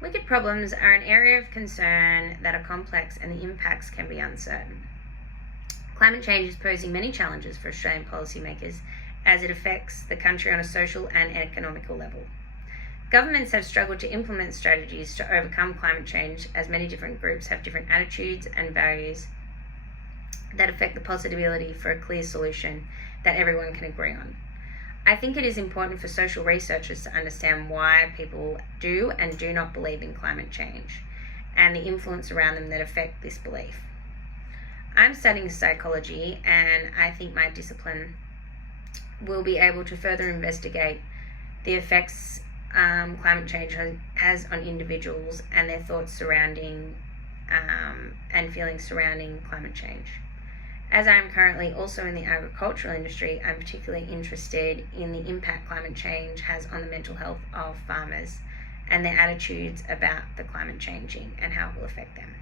Wicked problems are an area of concern that are complex and the impacts can be uncertain. Climate change is posing many challenges for Australian policymakers as it affects the country on a social and economical level. Governments have struggled to implement strategies to overcome climate change as many different groups have different attitudes and values that affect the possibility for a clear solution that everyone can agree on. I think it is important for social researchers to understand why people do and do not believe in climate change and the influence around them that affect this belief. I'm studying psychology, and I think my discipline will be able to further investigate the effects climate change has on individuals and their thoughts surrounding and feelings surrounding climate change. As I am currently also in the agricultural industry, I'm particularly interested in the impact climate change has on the mental health of farmers and their attitudes about the climate changing and how it will affect them.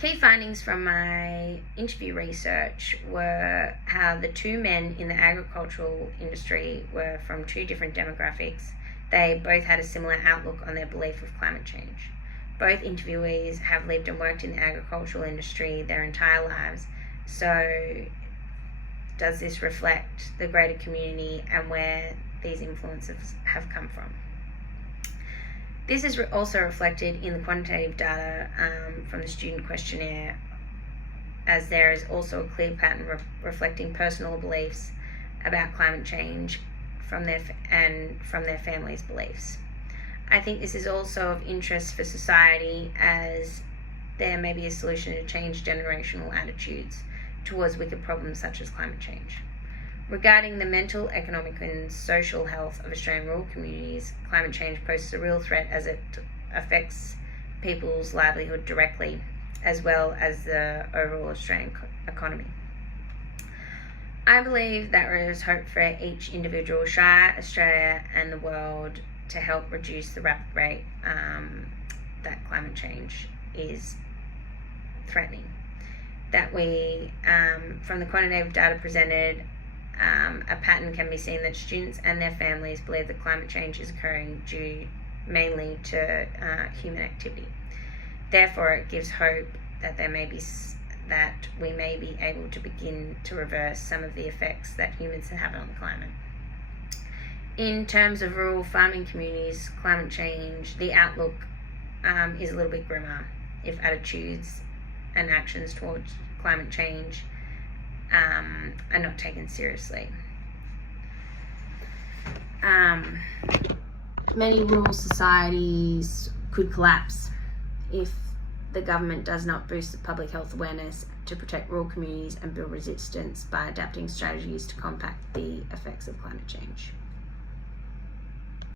Key findings from my interview research were how the two men in the agricultural industry were from two different demographics. They both had a similar outlook on their belief of climate change. Both interviewees have lived and worked in the agricultural industry their entire lives. So does this reflect the greater community and where these influences have come from? This is also reflected in the quantitative data from the student questionnaire, as there is also a clear pattern reflecting personal beliefs about climate change from their families' beliefs. I think this is also of interest for society, as there may be a solution to change generational attitudes towards wicked problems such as climate change. Regarding the mental, economic and social health of Australian rural communities, climate change poses a real threat as it affects people's livelihood directly, as well as the overall Australian economy. I believe that there is hope for each individual shire, Australia and the world to help reduce the rapid rate that climate change is threatening. That we, from the quantitative data presented, a pattern can be seen that students and their families believe that climate change is occurring due mainly to human activity. Therefore, it gives hope that we may be able to begin to reverse some of the effects that humans have on the climate. In terms of rural farming communities, climate change, the outlook is a little bit grimmer if attitudes and actions towards climate change are not taken seriously. Many rural societies could collapse if the government does not boost the public health awareness to protect rural communities and build resistance by adapting strategies to combat the effects of climate change.